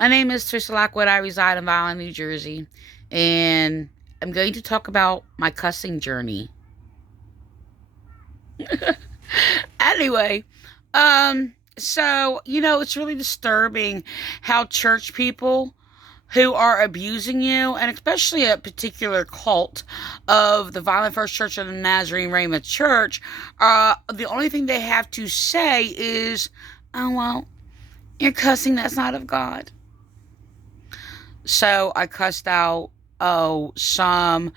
My name is Trisha Lockwood. I reside in Vineland, New Jersey, and I'm going to talk about my cussing journey. Anyway, it's really disturbing how church people who are abusing you, and especially a particular cult of the Violent First Church of the Nazarene Ramoth Church, the only thing they have to say is, "Oh well, you're cussing. That's not of God." So I cussed out, some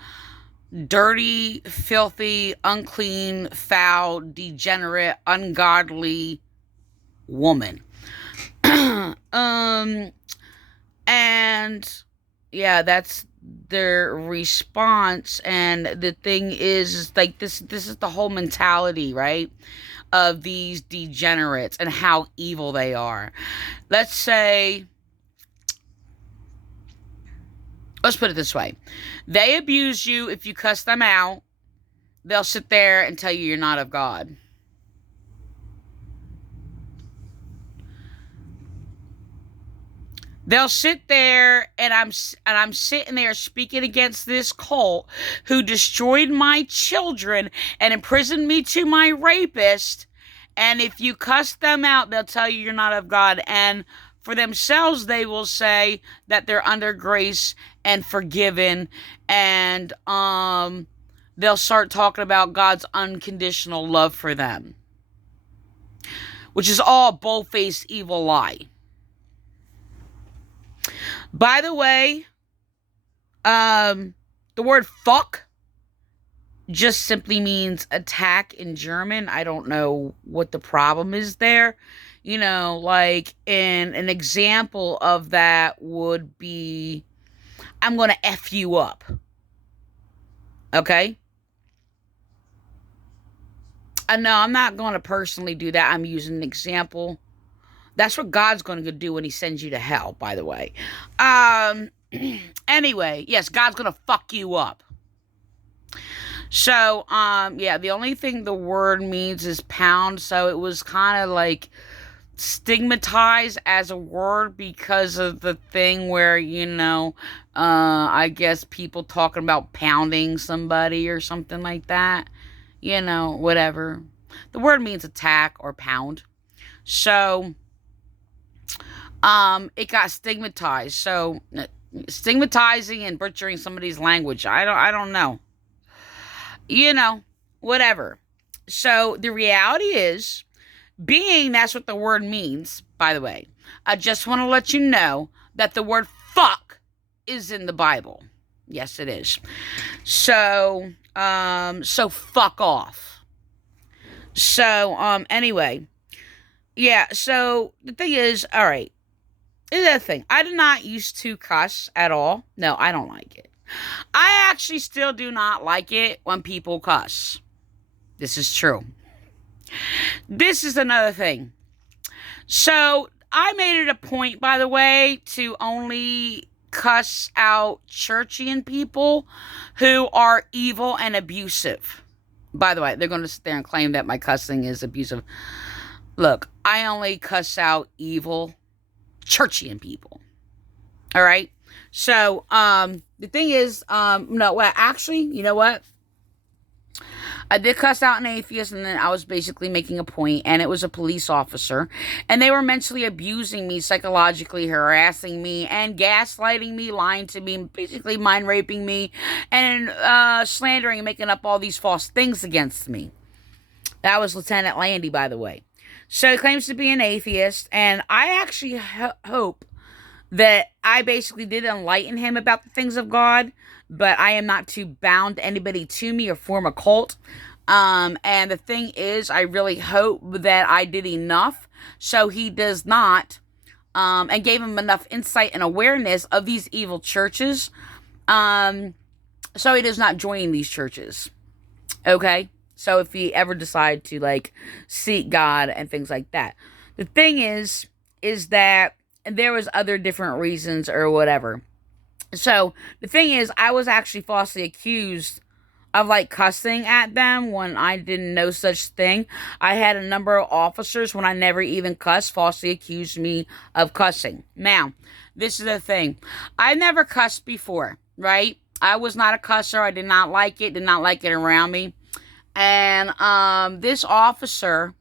dirty, filthy, unclean, foul, degenerate, ungodly woman. And yeah, that's their response. And the thing is like this is the whole mentality, right? Of these degenerates and how evil they are. Let's say, let's put it this way. They abuse you. If you cuss them out, they'll sit there and tell you you're not of God. They'll sit there, and I'm sitting there speaking against this cult who destroyed my children and imprisoned me to my rapist. And if you cuss them out, they'll tell you you're not of God. And for themselves, they will say that they're under grace and forgiven. And they'll start talking about God's unconditional love for them, which is all bold-faced evil lie. By the way, the word fuck just simply means attack in German. I don't know what the problem is there. Like, an example of that would be, I'm going to F you up. Okay? No, I'm not going to personally do that. I'm using an example. That's what God's going to do when he sends you to hell, by the way. Anyway, yes, God's going to fuck you up. So, the only thing the word means is pound. So it was kind of like stigmatized as a word because of the thing where, I guess people talking about pounding somebody or something like that. Whatever. The word means attack or pound. So it got stigmatized. So stigmatizing and butchering somebody's language. I don't know. Whatever. So the reality is, being that's what the word means, by the way, I just want to let you know that the word fuck is in the Bible. Yes, it is. So fuck off. So, anyway. Yeah, so the thing is, all right. Here's the thing. I did not used to cuss at all. No, I don't like it. I actually still do not like it when people cuss. This is true. This is another thing. So I made it a point, by the way, to only cuss out churchian people who are evil and abusive. By the way, they're going to sit there and claim that my cussing is abusive. Look, I only cuss out evil churchian people. All right? So, the thing is, actually, you know what? I did cuss out an atheist, and then I was basically making a point, and it was a police officer, and they were mentally abusing me, psychologically harassing me, and gaslighting me, lying to me, basically mind raping me, and slandering and making up all these false things against me. That was Lieutenant Landy, by the way. So he claims to be an atheist, and I actually hope that I basically did enlighten him about the things of God, but I am not to bound anybody to me or form a cult. And the thing is, I really hope that I did enough so he does not, and gave him enough insight and awareness of these evil churches, so he does not join these churches. Okay? So if he ever decide to, seek God and things like that. The thing is that there was other different reasons or whatever. So the thing is, I was actually falsely accused of like cussing at them when I didn't know such thing. I had a number of officers when I never even cussed falsely accused me of cussing. Now, this is the thing. I never cussed before, right? I was not a cusser. I did not like it around me. And this officer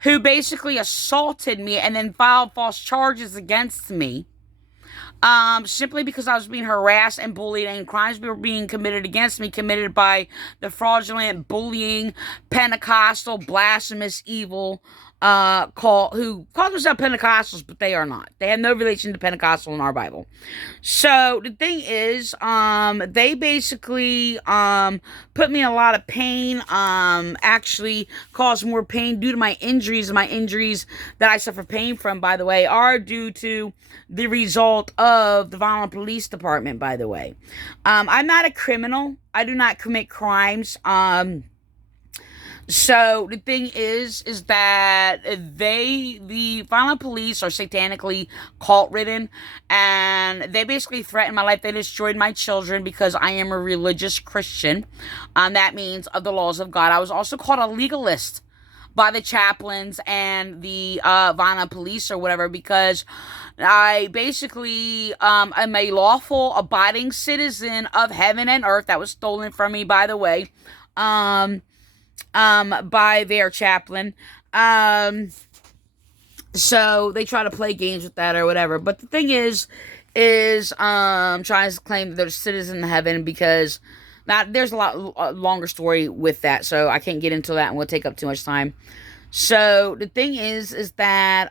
who basically assaulted me and then filed false charges against me, simply because I was being harassed and bullied and crimes were being committed against me, committed by the fraudulent, bullying, Pentecostal, blasphemous, evil, who call themselves Pentecostals, but they are not. They have no relation to Pentecostal in our Bible. So the thing is, they basically, put me in a lot of pain, actually caused more pain due to my injuries. My injuries that I suffer pain from, by the way, are due to the result of the Vineland Police Department, by the way. I'm not a criminal. I do not commit crimes. So the thing is that the Vineland Police are satanically cult-ridden, and they basically threatened my life. They destroyed my children because I am a religious Christian. That means of the laws of God. I was also called a legalist by the chaplains and the Vineland Police or whatever, because I basically am a lawful abiding citizen of heaven and earth. That was stolen from me, by the way, by their chaplain. So they try to play games with that or whatever. But the thing is trying to claim that they're citizens of heaven, because now there's a longer story with that, so I can't get into that and we'll take up too much time. So the thing is that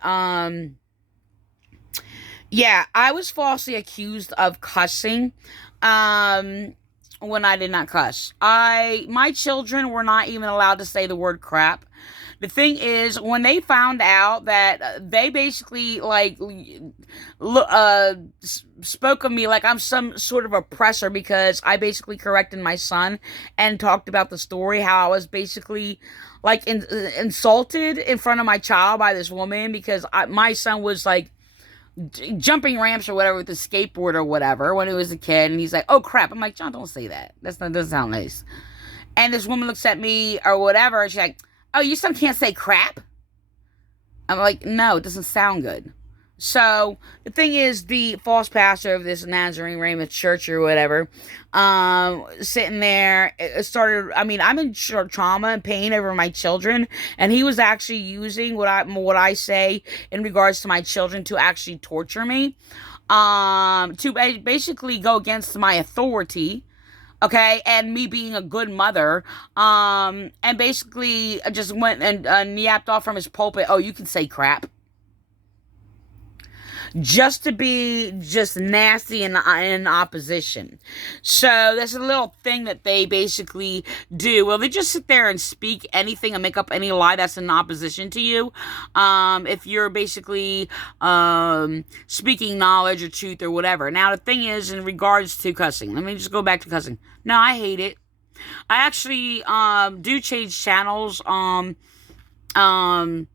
yeah, I was falsely accused of cussing when I did not cuss. My children were not even allowed to say the word crap. The thing is, when they found out that they basically spoke of me like I'm some sort of oppressor, because I basically corrected my son and talked about the story, how I was basically insulted in front of my child by this woman, because my son was like jumping ramps or whatever with a skateboard or whatever when he was a kid, and he's like, oh crap. I'm like, John, don't say that. That doesn't sound nice. And this woman looks at me or whatever, and she's like, oh, your son can't say crap? I'm like, no, it doesn't sound good. So the thing is, the false pastor of this Nazarne Ramoth church or whatever, sitting there, I'm in trauma and pain over my children, and he was actually using what I say in regards to my children to actually torture me, to basically go against my authority. Okay, and me being a good mother, and basically just went and yapped off from his pulpit, oh, you can say crap. Just to be just nasty in opposition. So that's a little thing that they basically do. Well, they just sit there and speak anything and make up any lie that's in opposition to you. If you're basically speaking knowledge or truth or whatever. Now, the thing is, in regards to cussing, let me just go back to cussing. No, I hate it. I actually do change channels if I'm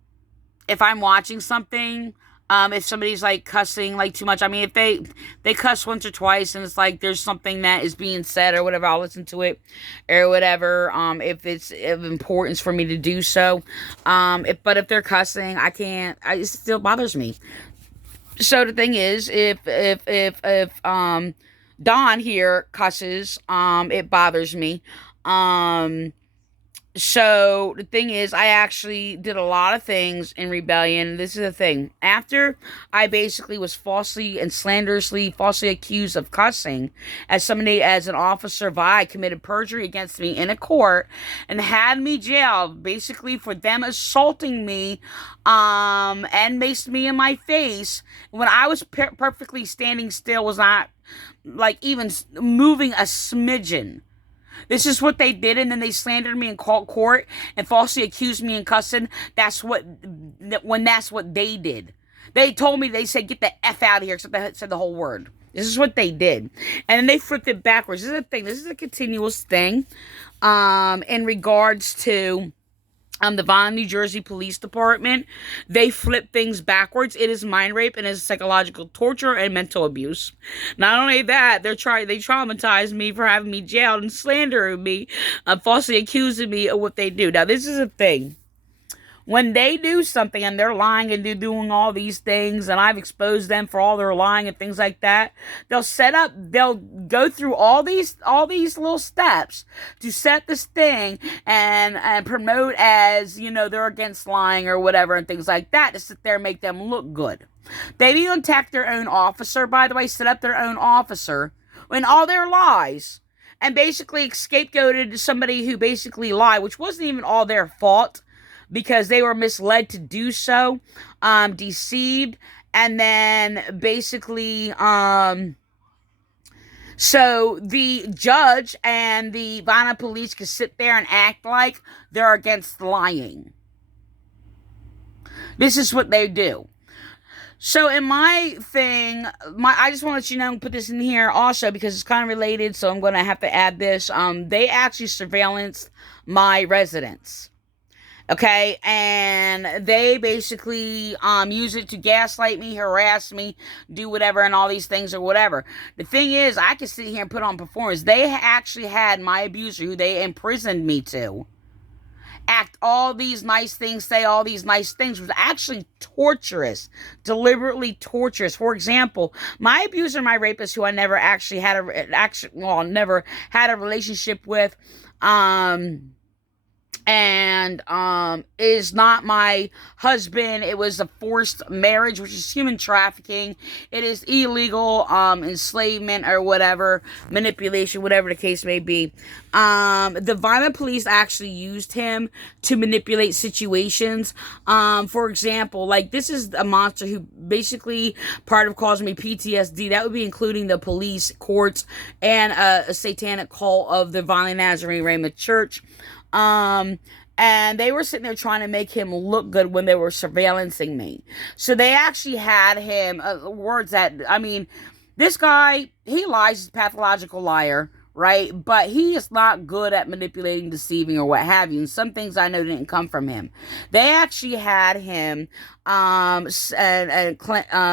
watching something. If somebody's like cussing like too much, I mean, if they cuss once or twice and it's like there's something that is being said or whatever, I'll listen to it or whatever. If it's of importance for me to do so. But if they're cussing, I can't. It still bothers me. So the thing is, if Don here cusses, it bothers me. So the thing is, I actually did a lot of things in rebellion. This is the thing. After I basically was falsely accused of cussing, as an officer Vi committed perjury against me in a court and had me jailed basically for them assaulting me, and maced me in my face when I was perfectly standing still, was not like even moving a smidgen. This is what they did, and then they slandered me in court and falsely accused me in cussing. That's what they did. They told me, they said, get the F out of here, except they said the whole word. This is what they did. And then they flipped it backwards. This is the thing. This is a continuous thing in regards to the Vaughan, New Jersey Police Department, they flip things backwards. It is mind rape and is psychological torture and mental abuse. Not only that, they traumatize me for having me jailed and slandering me, falsely accusing me of what they do. Now, this is a thing. When they do something and they're lying and they're doing all these things, and I've exposed them for all their lying and things like that, they'll go through all these little steps to set this thing and promote as, they're against lying or whatever and things like that, to sit there and make them look good. They even attack their own officer, by the way, set up their own officer in all their lies, and basically scapegoated somebody who basically lied, which wasn't even all their fault, because they were misled to do so, deceived, and then basically, so the judge and the Vineland police can sit there and act like they're against lying. This is what they do. So in my thing, I just want to let you know and put this in here also because it's kind of related, so I'm going to have to add this. They actually surveillanced my residence. Okay, and they basically use it to gaslight me, harass me, do whatever, and all these things or whatever. The thing is, I can sit here and put on performance. They actually had my abuser, who they imprisoned me to, act all these nice things, say all these nice things, was actually torturous, deliberately torturous. For example, my abuser, my rapist, who I never actually had never had a relationship with, and is not my husband. It was a forced marriage, which is human trafficking. It is illegal enslavement or whatever, manipulation, whatever the case may be. The Vineland police actually used him to manipulate situations. For example, like, this is a monster who basically part of causing me PTSD. That would be including the police, courts, and a satanic cult of the Vineland Nazarene Ramoth Church. And they were sitting there trying to make him look good when they were surveillancing me. So they actually had him, this guy, he lies, he's a pathological liar, right? But he is not good at manipulating, deceiving, or what have you. And some things I know didn't come from him. They actually had him,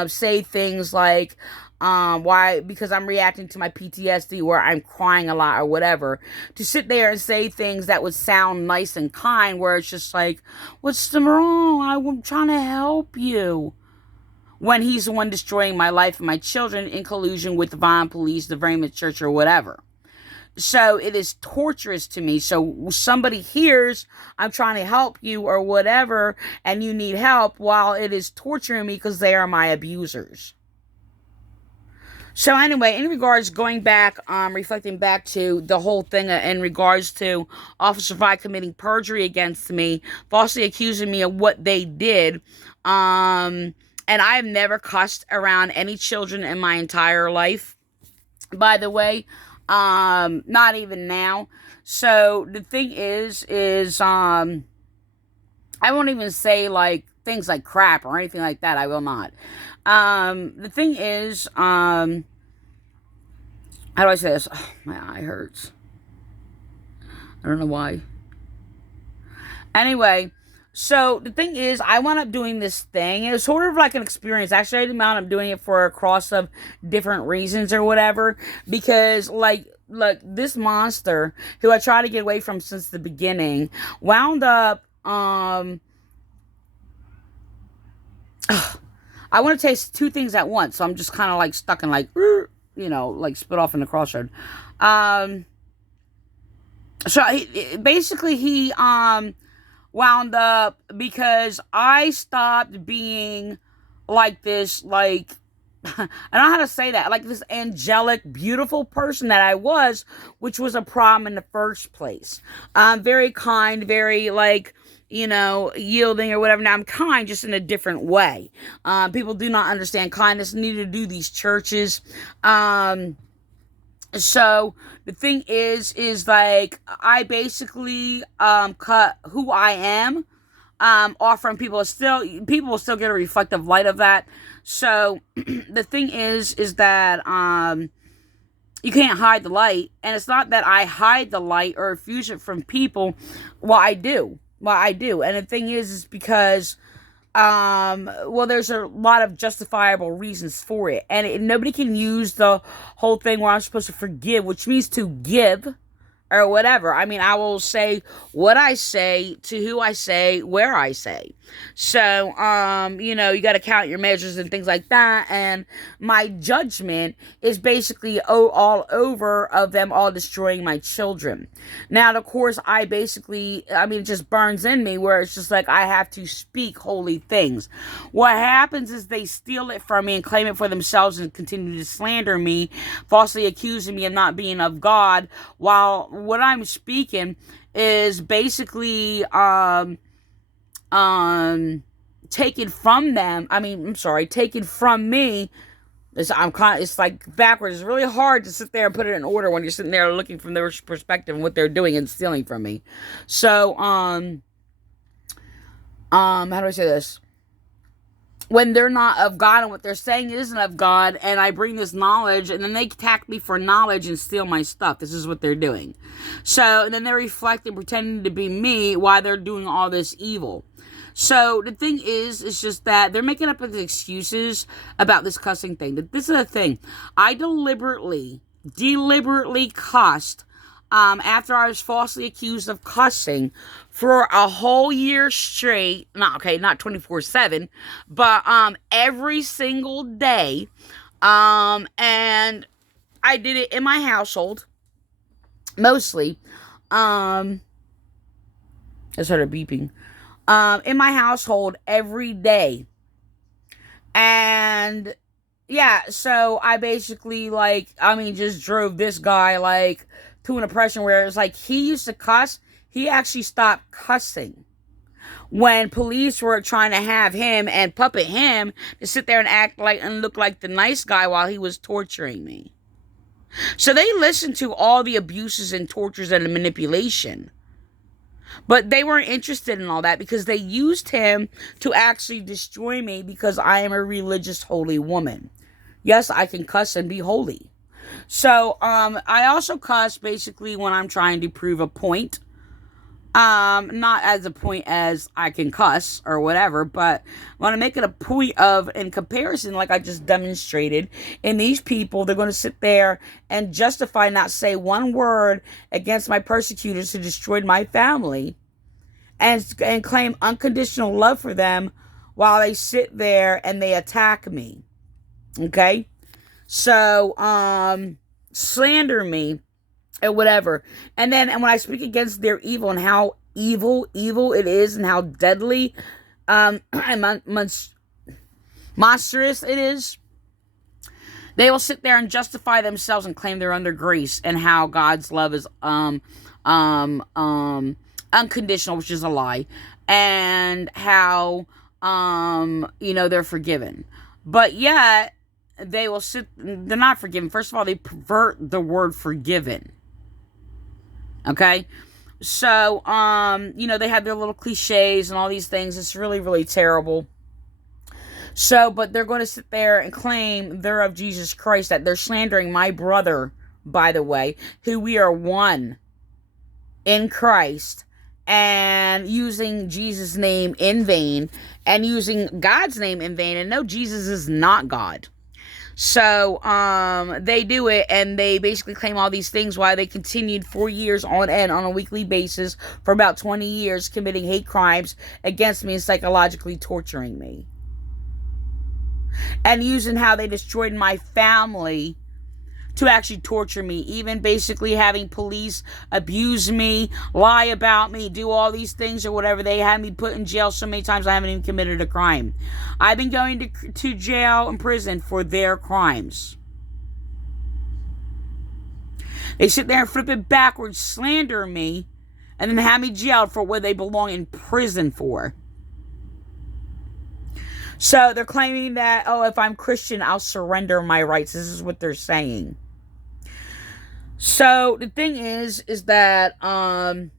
say things like, why? Because I'm reacting to my PTSD, or I'm crying a lot, or whatever, to sit there and say things that would sound nice and kind, where it's just like, what's the wrong? I'm trying to help you. When he's the one destroying my life and my children in collusion with the Vineland police, the Ramoth Church, or whatever. So it is torturous to me. So somebody hears I'm trying to help you or whatever, and you need help, while it is torturing me because they are my abusers. So anyway, in regards, going back, reflecting back to the whole thing in regards to Officer Vi committing perjury against me, falsely accusing me of what they did, and I have never cussed around any children in my entire life, by the way, not even now. So the thing is, I won't even say like things like crap or anything like that. I will not. The thing is, how do I say this? Oh, my eye hurts. I don't know why. Anyway, so the thing is, I wound up doing this thing. It was sort of like an experience. Actually, I didn't wound up doing it for a cross of different reasons or whatever. Because, like, look, this monster, who I tried to get away from since the beginning, wound up, I want to taste two things at once, so I'm just kind of like stuck in like, like spit off in the crossroad. So he wound up, because I stopped being like this, like, I don't know how to say that, like this angelic, beautiful person that I was, which was a problem in the first place. Very kind, very like, yielding or whatever. Now I'm kind, just in a different way. People do not understand kindness, neither do these churches. So the thing is like, I basically, cut who I am, off from people. People will still get a reflective light of that. So the thing is that, you can't hide the light. And it's not that I hide the light or refuse it from people. Well, I do. Well, I do. And the thing is because well, there's a lot of justifiable reasons for it. And nobody can use the whole thing where I'm supposed to forgive, which means to give or whatever. I mean, I will say what I say, to who I say, where I say. So, you got to count your measures and things like that. And my judgment is basically all over of them all destroying my children. Now, of course, it just burns in me where it's just like I have to speak holy things. What happens is they steal it from me and claim it for themselves and continue to slander me, falsely accusing me of not being of God, while what I'm speaking is basically taken from them. Taken from me. It's like backwards. It's really hard to sit there and put it in order when you're sitting there looking from their perspective and what they're doing and stealing from me. So how do I say this? When they're not of God and what they're saying isn't of God, and I bring this knowledge, and then they attack me for knowledge and steal my stuff. This is what they're doing. So, and then they're reflecting, pretending to be me while they're doing all this evil. So, the thing is just that they're making up excuses about this cussing thing. This is the thing. I deliberately cussed after I was falsely accused of cussing for a whole year straight. Not 24/7, but every single day. And I did it in my household mostly. I started beeping. In my household every day. And yeah, so I basically just drove this guy to an impression where it's like he used to cuss. He actually stopped cussing when police were trying to have him and puppet him to sit there and act like and look like the nice guy while he was torturing me. So they listened to all the abuses and tortures and the manipulation. But they weren't interested in all that because they used him to actually destroy me because I am a religious holy woman. Yes, I can cuss and be holy. So, I also cuss basically when I'm trying to prove a point. Not as a point as I can cuss or whatever, but when I make it a point of, in comparison, like I just demonstrated, and these people, they're going to sit there and justify not say one word against my persecutors who destroyed my family and claim unconditional love for them while they sit there and they attack me. Okay? So, slander me or whatever. And when I speak against their evil and how evil it is and how deadly and monstrous it is, they will sit there and justify themselves and claim they're under grace and how God's love is unconditional, which is a lie, and how they're forgiven. But yet they're not forgiven. First of all, they pervert the word forgiven. Okay? So, they have their little cliches and all these things. It's really, really terrible. So, but they're going to sit there and claim they're of Jesus Christ, that they're slandering my brother, by the way, who we are one in Christ, and using Jesus' name in vain, and using God's name in vain. And no, Jesus is not God. So, they do it, and they basically claim all these things while they continued 4 years on end on a weekly basis for about 20 years, committing hate crimes against me and psychologically torturing me. And using how they destroyed my family to actually torture me, even basically having police abuse me, lie about me, do all these things or whatever. They had me put in jail so many times I haven't even committed a crime. I've been going to jail and prison for their crimes. They sit there and flip it backwards, slander me, and then have me jailed for what they belong in prison for. So they're claiming that, if I'm Christian, I'll surrender my rights. This is what they're saying. So the thing is that, I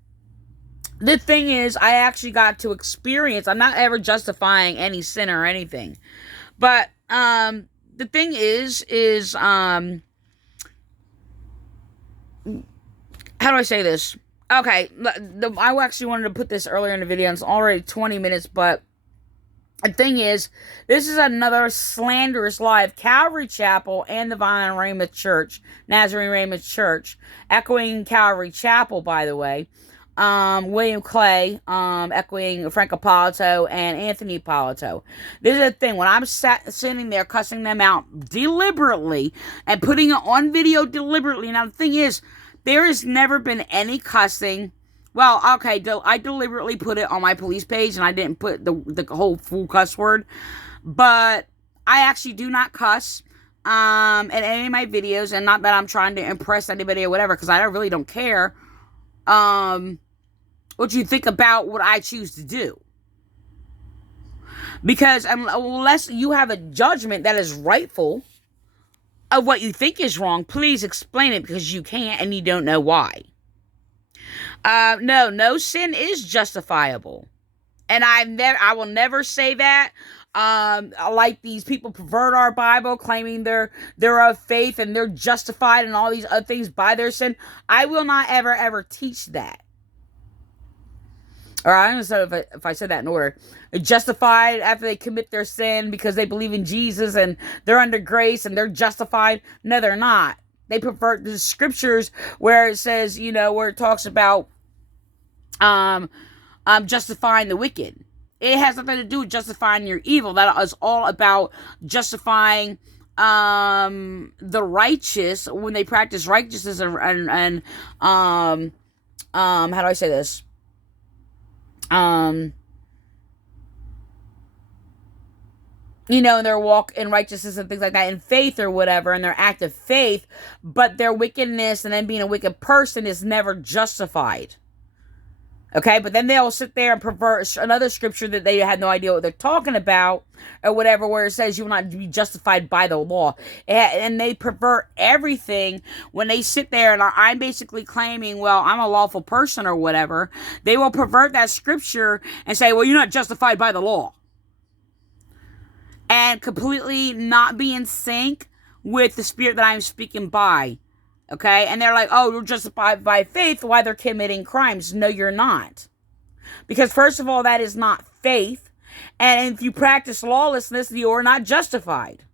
actually got to experience, I'm not ever justifying any sin or anything, but, the thing is, how do I say this? Okay, I actually wanted to put this earlier in the video, and it's already 20 minutes, but the thing is, this is another slanderous lie of Calvary Chapel and the Vineland Ramoth Church, Nazarne Ramoth Church, echoing Calvary Chapel, by the way. William Clay, echoing Frank Appolito and Anthony Appolito. This is the thing, when I'm sitting there cussing them out deliberately and putting it on video deliberately. Now, the thing is, there has never been any cussing. Well, okay, I deliberately put it on my police page, and I didn't put the whole full cuss word. But I actually do not cuss in any of my videos, and not that I'm trying to impress anybody or whatever, because I really don't care what you think about what I choose to do. Because unless you have a judgment that is rightful of what you think is wrong, please explain it, because you can't and you don't know why. No sin is justifiable. And I will never say that. Like these people pervert our Bible, claiming they're of faith and they're justified and all these other things by their sin. I will not ever teach that. Or I don't know if I said that in order. Justified after they commit their sin because they believe in Jesus and they're under grace and they're justified. No, they're not. They pervert the scriptures where it says, where it talks about justifying the wicked. It has nothing to do with justifying your evil. That is all about justifying the righteous when they practice righteousness and how do I say this? Their walk in righteousness and things like that, in faith or whatever, and their act of faith, but their wickedness and then being a wicked person is never justified. Okay, but then they'll sit there and pervert another scripture that they had no idea what they're talking about, or whatever, where it says you will not be justified by the law. And they pervert everything when they sit there, and I'm basically claiming, well, I'm a lawful person or whatever. They will pervert that scripture and say, well, you're not justified by the law. And completely not be in sync with the spirit that I'm speaking by. Okay, and they're like, oh, you're justified by faith while they're committing crimes. No, you're not. Because first of all, that is not faith. And if you practice lawlessness, you're not justified.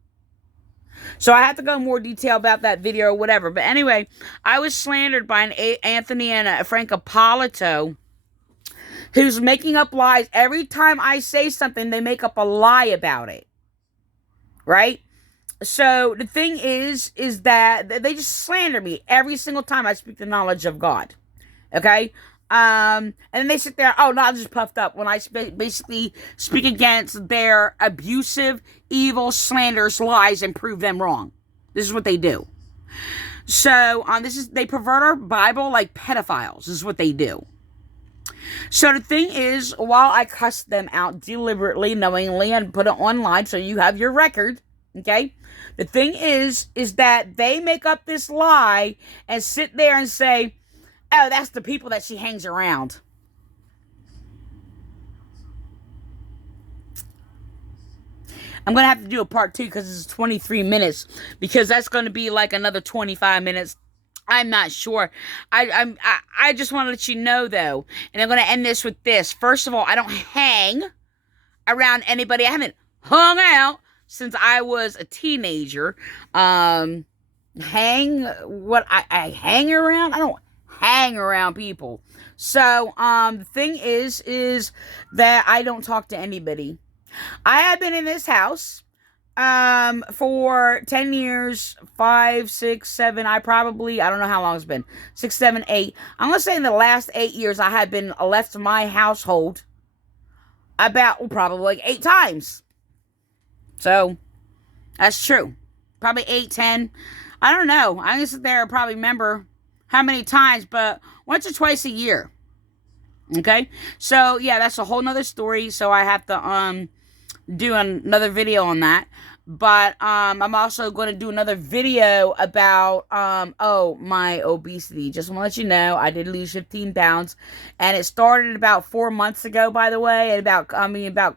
So I have to go in more detail about that video or whatever. But anyway, I was slandered by an Anthony and Frank Appolito, who's making up lies. Every time I say something, they make up a lie about it. Right? So the thing is that they just slander me every single time I speak the knowledge of God. Okay? And then they sit there, oh, no, I'm just puffed up when I basically speak against their abusive, evil, slanderous lies and prove them wrong. This is what they do. So they pervert our Bible like pedophiles. This is what they do. So the thing is, while I cuss them out deliberately, knowingly, and put it online so you have your record, okay? The thing is that they make up this lie and sit there and say, oh, that's the people that she hangs around. I'm going to have to do a part 2 because it's 23 minutes. Because that's going to be like another 25 minutes. I'm not sure. I just want to let you know, though. And I'm going to end this with this. First of all, I don't hang around anybody. I haven't hung out since I was a teenager. I hang around? I don't hang around people. So, the thing is that I don't talk to anybody. I have been in this house, for 10 years, 5, 6, 7, I don't know how long it's been, 6, 7, 8. I'm going to say in the last 8 years, I have been left my household about, probably like 8 times. So, that's true. Probably 8, 10. I don't know. I can sit there and probably remember how many times, but once or twice a year. Okay? So, yeah, that's a whole nother story. So, I have to do another video on that. But I'm also going to do another video about my obesity. Just want to let you know, I did lose 15 pounds, and it started about 4 months ago, by the way, and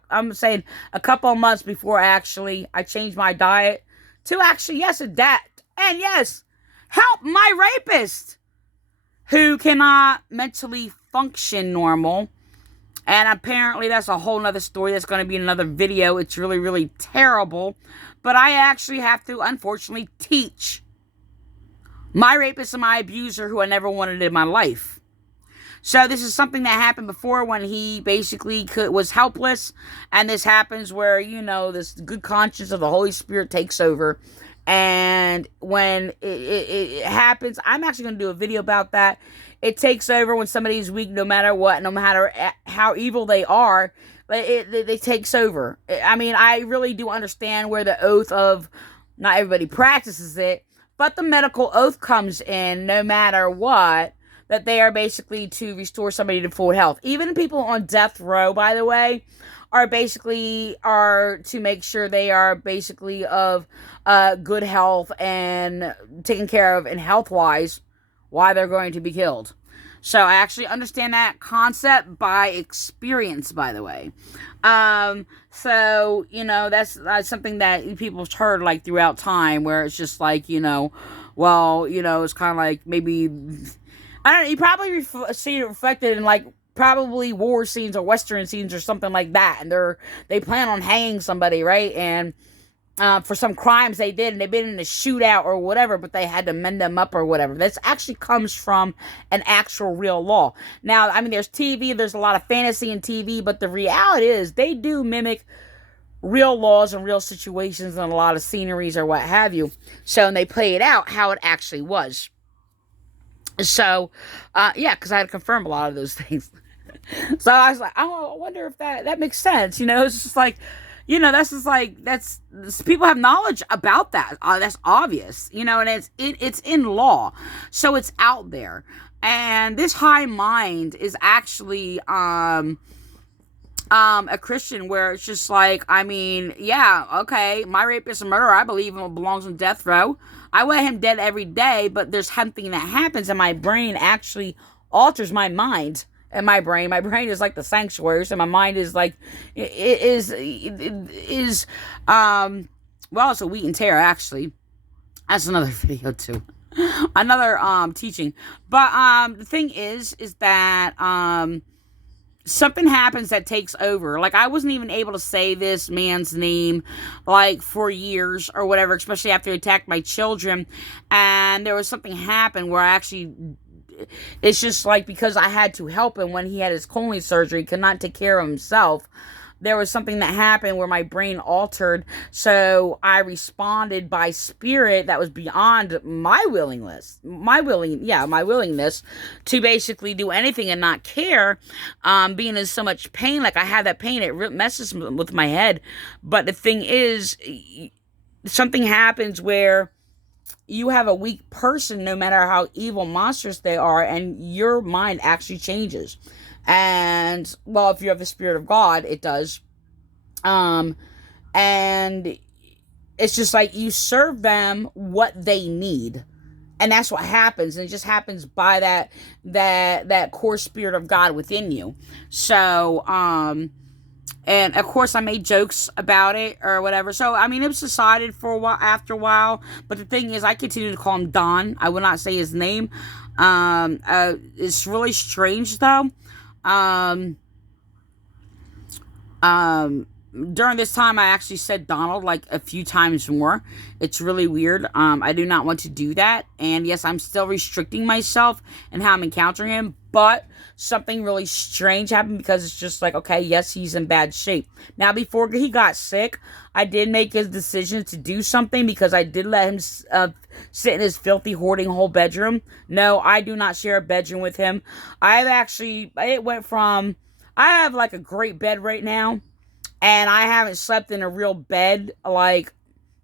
I'm saying a couple of months before I changed my diet to yes, adapt, and yes, help my rapist. who cannot mentally function normal. And apparently that's a whole nother story that's going to be in another video. It's really, really terrible. But I actually have to, unfortunately, teach my rapist and my abuser who I never wanted in my life. So this is something that happened before when he basically was helpless. And this happens where, this good conscience of the Holy Spirit takes over. And when it happens, I'm actually going to do a video about that. It takes over when somebody's weak, no matter what, no matter how evil they are. It takes over. I mean, I really do understand where the oath of, not everybody practices it, but the medical oath comes in no matter what, that they are basically to restore somebody to full health. Even people on death row, by the way, are to make sure they are basically of good health and taken care of and health-wise why they're going to be killed. So I actually understand that concept by experience, by the way. So, that's something that people have heard, like, throughout time, where it's just like, well, it's kind of like maybe, I don't know, you probably see it reflected in, like, probably war scenes or Western scenes or something like that, and they plan on hanging somebody, right? And for some crimes they did, and they've been in a shootout or whatever, but they had to mend them up or whatever. This actually comes from an actual real law. Now, I mean, there's TV, there's a lot of fantasy in TV, but the reality is they do mimic real laws and real situations and a lot of sceneries or what have you. So, and they play it out how it actually was. So, because I had to confirm a lot of those things. So I was like, I wonder if that makes sense. It's just like, that's people have knowledge about that. That's obvious, and it's in law, so it's out there. And this high mind is actually a Christian, where it's just like, I mean, yeah, okay, my rapist and murderer, I believe him, belongs on death row. I want him dead every day, but there's something that happens, and my brain actually alters my mind. And my brain is like the sanctuary, so my mind is like, it's a wheat and tear, actually. That's another video too, another teaching. But the thing is that something happens that takes over. Like, I wasn't even able to say this man's name, like, for years or whatever, especially after he attacked my children. And there was something happen where I actually, it's just like, because I had to help him when he had his colon surgery, could not take care of himself. There was something that happened where my brain altered, so I responded by spirit that was beyond my willingness to basically do anything and not care, being in so much pain. Like, I had that pain, it messes with my head. But the thing is, something happens where you have a weak person, no matter how evil monsters they are, and your mind actually changes. And, well, if you have the Spirit of God, it does. And it's just like you serve them what they need. And that's what happens. And it just happens by that core Spirit of God within you. So, and of course I made jokes about it or whatever. So, I mean, it was decided for a while, after a while. But the thing is, I continue to call him Don. I will not say his name. It's really strange, though. During this time, I actually said Donald like a few times more. It's really weird. I do not want to do that. And yes, I'm still restricting myself and how I'm encountering him. But something really strange happened, because it's just like, okay, yes, he's in bad shape. Now, before he got sick, I did make his decision to do something, because I did let him sit in his filthy, hoarding whole bedroom. No, I do not share a bedroom with him. I have like a great bed right now, and I haven't slept in a real bed. Like,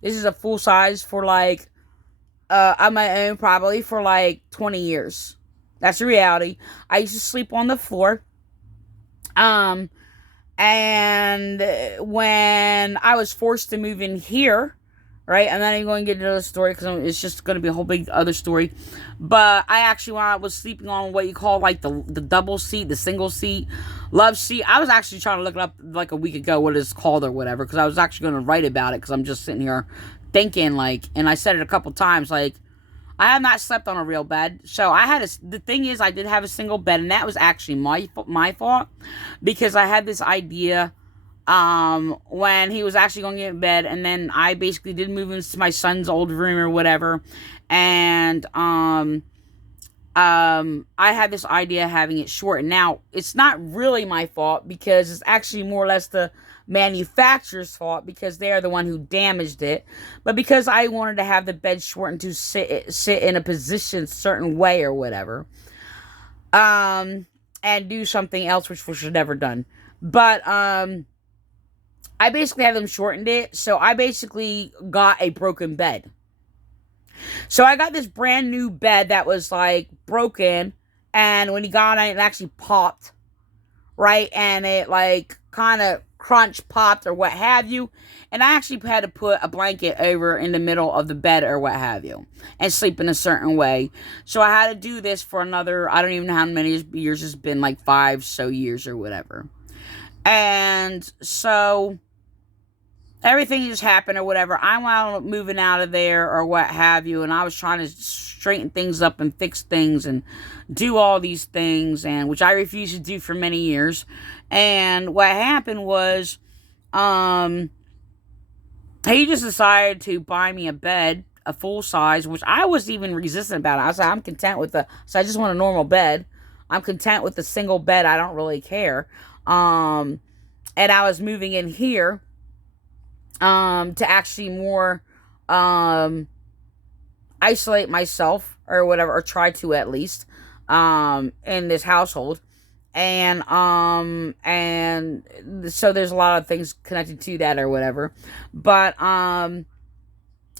this is a full size for like, on my own, probably for like 20 years. That's the reality. I used to sleep on the floor. And when I was forced to move in here, right? I'm not even going to get into the story, because it's just going to be a whole big other story. But I actually, when I was sleeping on what you call like the double seat, the single seat, love seat. I was actually trying to look it up like a week ago, what it's called or whatever, because I was actually going to write about it, because I'm just sitting here thinking, like, and I said it a couple times, like, I have not slept on a real bed. So the thing is, I did have a single bed, and that was actually my fault, because I had this idea when he was actually going to get in bed, and then I basically did move into my son's old room or whatever, and I had this idea of having it shortened. Now, it's not really my fault, because it's actually more or less the manufacturer's fault, because they are the one who damaged it. But because I wanted to have the bed shortened to sit in a position certain way or whatever, and do something else which was never done. But I basically had them shortened it, so I basically got a broken bed. So I got this brand new bed that was like broken, and when he got on it, it actually popped, right? And it like kind of crunch popped or what have you. And I actually had to put a blanket over in the middle of the bed or what have you, and sleep in a certain way. So I had to do this for another, I don't even know how many years it's been, like 5 so years or whatever. And so everything just happened or whatever. I wound up moving out of there or what have you, and I was trying to straighten things up and fix things and do all these things, and which I refused to do for many years. And what happened was, he just decided to buy me a bed, a full size, which I was even resistant about it. I said, I'm content with so I just want a normal bed. I'm content with a single bed. I don't really care. And I was moving in here to actually more isolate myself or whatever, or try to at least, in this household. And so there's a lot of things connected to that or whatever. But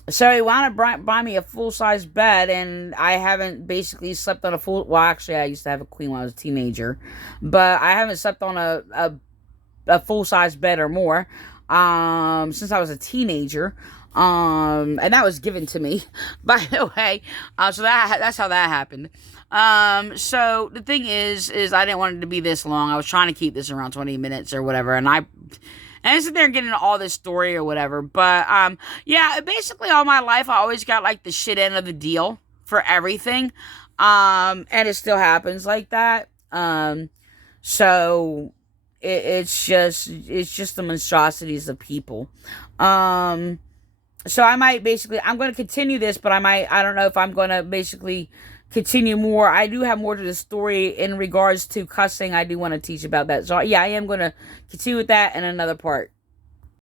so he wound up buying me a full-size bed, and I haven't basically slept on well, actually, I used to have a queen when I was a teenager, but I haven't slept on a full-size bed or more since I was a teenager. And that was given to me, by the way. So that's how that happened. So the thing is I didn't want it to be this long. I was trying to keep this around 20 minutes or whatever, and I sit there and get into all this story or whatever. But yeah, basically all my life I always got like the shit end of the deal for everything. And it still happens like that. So it's just the monstrosities of people. So I'm going to continue this, but I don't know if I'm going to basically continue more. I do have more to the story in regards to cussing. I do want to teach about that. So yeah, I am going to continue with that in another part.